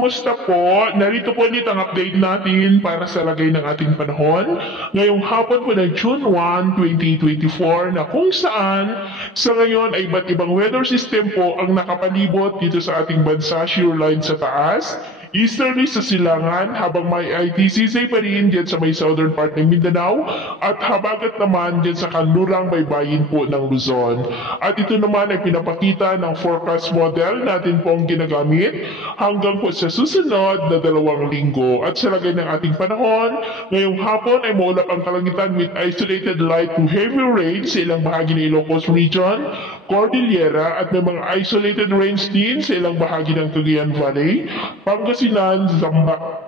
kumusta po? Narito po ulit ang update natin para sa lagay ng ating panahon. Ngayong hapon po ng June 1, 2024 na kung saan sa ngayon ay iba't ibang weather system po ang nakapalibot dito sa ating bansa, shear line sa taas. Easterly sa silangan habang may ITCZ pa rin dyan sa may southern part ng Mindanao at habagat naman dyan sa kanlurang baybayin po ng Luzon. At ito naman ay pinapakita ng forecast model natin pong ginagamit hanggang po sa susunod na 2 linggo. At sa lagay ng ating panahon, ngayong hapon ay maulap ang kalangitan with isolated light to heavy rain sa ilang bahagi ng Ilocos Region, Cordillera at may mga isolated rains din sa ilang bahagi ng Cagayan Valley, Pangasinan,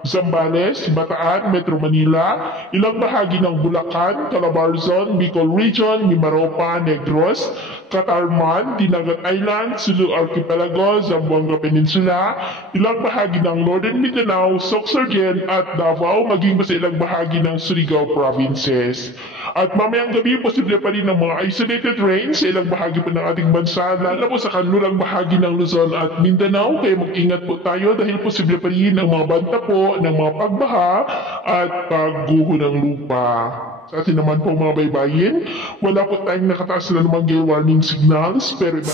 Zambales, Bataan, Metro Manila, ilang bahagi ng Bulacan, Calabarzon, Bicol Region, Mimaropa, Negros, Catarman, Dinagat Island, Sulu Archipelago, Zamboanga Peninsula, ilang bahagi ng Northern Mindanao, Sorsogon at Davao, maging pa sa ilang bahagi ng Surigao provinces. At mamayang gabi, posible pa rin ng mga isolated rain sa ilang bahagi pa ng ating bansa, lalo po sa kanlurang bahagi ng Luzon at Mindanao, kaya mag-ingat po tayo dahil posible pa rin ng mga banta po ng mga pagbaha at pagguho ng lupa. Sa atin naman po mga baybayin, wala po tayong nakataas na namang gale warning signals, pero iba